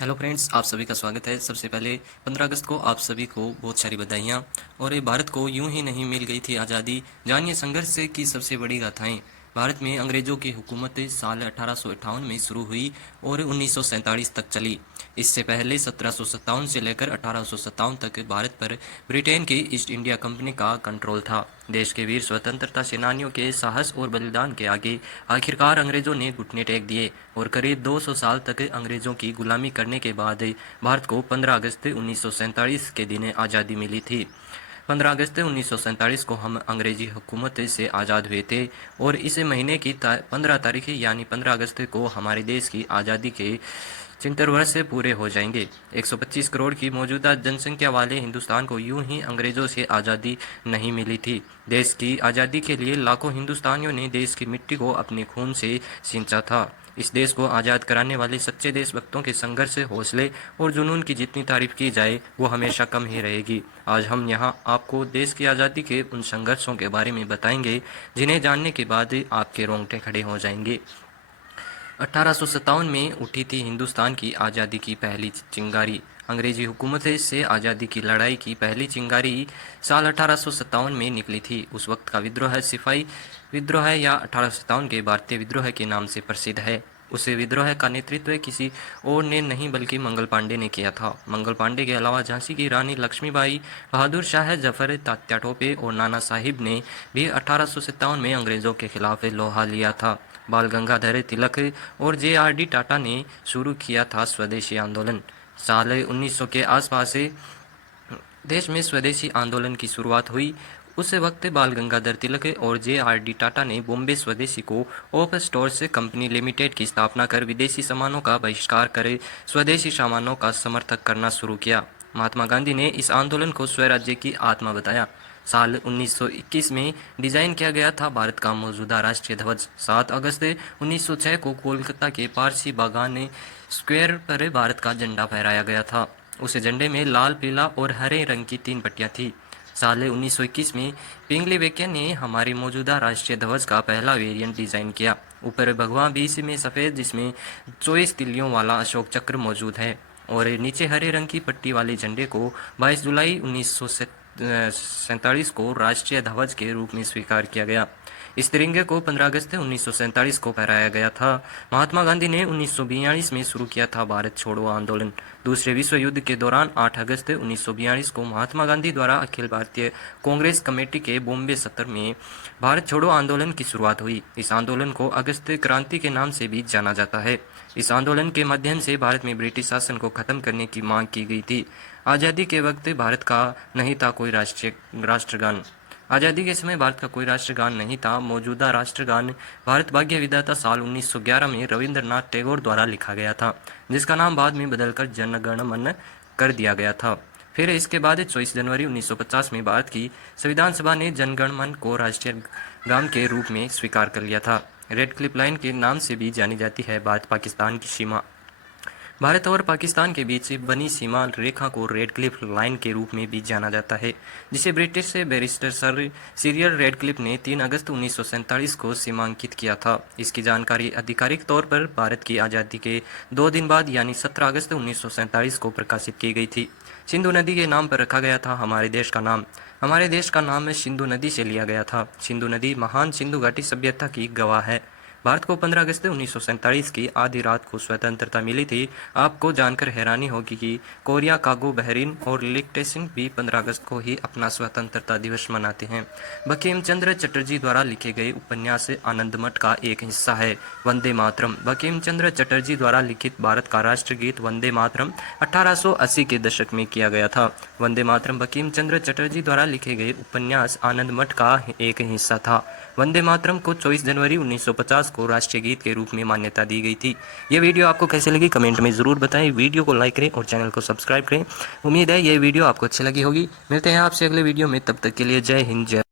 Hello friends, आप सभी का स्वागत है। सबसे पहले 15 अगस्त को आप सभी को बहुत सारी बधाइयाँ। और ये भारत को यूं ही नहीं मिल गई थी आज़ादी। जानिए संघर्ष से की सबसे बड़ी गाथाएं। भारत में अंग्रेजों की हुकूमत साल 1858 में शुरू हुई और 1947 तक चली। इससे पहले 1757 से लेकर 1857 तक भारत पर ब्रिटेन की ईस्ट इंडिया कंपनी का कंट्रोल था। देश के वीर स्वतंत्रता सेनानियों के साहस और बलिदान के आगे आखिरकार अंग्रेजों ने घुटने टेक दिए और करीब 200 साल तक अंग्रेजों की गुलामी करने के बाद भारत को 15 अगस्त 1947 के दिन आज़ादी मिली थी। 15 अगस्त 1947 को हम अंग्रेजी हुकूमत से आज़ाद हुए थे और इस महीने की 15 तारीख यानी 15 अगस्त को हमारे देश की आज़ादी के 73 वर्ष पूरे हो जाएंगे। 125 करोड़ की मौजूदा जनसंख्या वाले हिंदुस्तान को यूं ही अंग्रेजों से आज़ादी नहीं मिली थी। देश की आज़ादी के लिए लाखों हिंदुस्तानियों ने देश की मिट्टी को अपने खून से सींचा था। इस देश को आज़ाद कराने वाले सच्चे देशभक्तों के संघर्ष, हौसले और जुनून की जितनी तारीफ की जाए वो हमेशा कम ही रहेगी। आज हम यहाँ आपको देश की आज़ादी के उन संघर्षों के बारे में बताएंगे जिन्हें जानने के बाद आपके रोंगटे खड़े हो जाएंगे। 1857 में उठी थी हिंदुस्तान की आज़ादी की पहली चिंगारी। अंग्रेजी हुकूमत से आज़ादी की लड़ाई की पहली चिंगारी साल 1857 में निकली थी। उस वक्त का विद्रोह सिपाही विद्रोह या 1857 के भारतीय विद्रोह के नाम से प्रसिद्ध है। उस विद्रोह का नेतृत्व किसी और ने नहीं बल्कि मंगल पांडे ने किया था। मंगल पांडे के अलावा झांसी की रानी लक्ष्मीबाई, बहादुर शाह जफर, तात्या टोपे और नाना साहिब ने भी 1857 में अंग्रेजों के खिलाफ लोहा लिया था। बाल गंगाधर तिलक और जे.आर.डी. टाटा ने शुरू किया था स्वदेशी आंदोलन। साल 1900 के आसपास देश में स्वदेशी आंदोलन की शुरुआत हुई। उस वक्त बाल गंगाधर तिलक और जे.आर.डी. टाटा ने बॉम्बे स्वदेशी को ऑफ स्टोर्स कंपनी लिमिटेड की स्थापना कर विदेशी सामानों का बहिष्कार कर स्वदेशी सामानों का समर्थन करना शुरू किया। महात्मा गांधी ने इस आंदोलन को स्वराज्य की आत्मा बताया। साल 1921 में डिजाइन किया गया था भारत का मौजूदा राष्ट्रीय ध्वज। 7 अगस्त 1906 को कोलकाता के पारसी बागान स्क्वायर पर भारत का झंडा फहराया गया था। उस झंडे में लाल, पीला और हरे रंग की 3 पट्टियां थी। साल 1921 में पिंगली वेंकैया ने हमारी मौजूदा राष्ट्रीय ध्वज का पहला वेरिएंट डिजाइन किया। ऊपर भगवा, बीच में सफ़ेद जिसमें 24 तिलियों वाला अशोक चक्र मौजूद है और नीचे हरे रंग की पट्टी वाले झंडे को 22 जुलाई 1947 को राष्ट्रीय ध्वज के रूप में स्वीकार किया गया। इस तिरंगे को 15 अगस्त 1947 को फहराया गया था। महात्मा गांधी ने 1942 में शुरू किया था भारत छोड़ो आंदोलन। दूसरे विश्व युद्ध के दौरान 8 अगस्त 1942 को महात्मा गांधी द्वारा अखिल भारतीय कांग्रेस कमेटी के बॉम्बे सत्र में भारत छोड़ो आंदोलन की शुरुआत हुई। इस आंदोलन को अगस्त क्रांति के नाम से भी जाना जाता है। इस आंदोलन के माध्यम से भारत में ब्रिटिश शासन को खत्म करने की मांग की गई थी। आज़ादी के वक्त भारत का नहीं था कोई राष्ट्रगान। आज़ादी के समय भारत का कोई राष्ट्रगान नहीं था। मौजूदा राष्ट्रगान भारत भाग्य विधाता साल 1911 में रविंद्रनाथ टैगोर द्वारा लिखा गया था, जिसका नाम बाद में बदलकर जन गण मन कर दिया गया था। फिर इसके बाद 24 जनवरी 1950 में भारत की संविधान सभा ने जन गण मन को राष्ट्रीय गान के रूप में स्वीकार कर लिया था। रेड क्लिफ लाइन के नाम से भी जानी जाती है भारत पाकिस्तान की सीमा। भारत और पाकिस्तान के बीच बनी सीमा रेखा को रेड क्लिफ लाइन के रूप में भी जाना जाता है, जिसे British barrister sir Cyril Radcliffe ने 3 अगस्त 1947 को सीमांकित किया था। इसकी जानकारी आधिकारिक तौर पर भारत की आज़ादी के 2 दिन बाद यानी 17 अगस्त 1947 को प्रकाशित की गई थी। सिंधु नदी के नाम पर रखा गया था हमारे देश का नाम। हमारे देश का नाम सिंधु नदी से लिया गया था। सिंधु नदी महान सिंधु घाटी सभ्यता की गवाह है। भारत को 15 अगस्त 1947 की आधी रात को स्वतंत्रता मिली थी। आपको जानकर हैरानी होगी कि कोरिया, कांगो, बहरीन और लिechtenstein भी 15 अगस्त को ही अपना स्वतंत्रता दिवस मनाते हैं। बंकिम चंद्र चटर्जी द्वारा लिखे गए उपन्यास आनंद मठ का एक हिस्सा है वंदे मातरम। बंकिम चंद्र चटर्जी द्वारा लिखित भारत का राष्ट्रगीत वंदे मातरम 1880 के दशक में किया गया था। वंदे मातरम बंकिम चंद्र चटर्जी द्वारा लिखे गए उपन्यास आनंद मठ का एक हिस्सा था। वंदे मातरम को 24 जनवरी 1950 को राष्ट्रीय गीत के रूप में मान्यता दी गई थी। ये वीडियो आपको कैसे लगी कमेंट में ज़रूर बताएं। वीडियो को लाइक करें और चैनल को सब्सक्राइब करें। उम्मीद है ये वीडियो आपको अच्छी लगी होगी। मिलते हैं आपसे अगले वीडियो में, तब तक के लिए जय हिंद, जय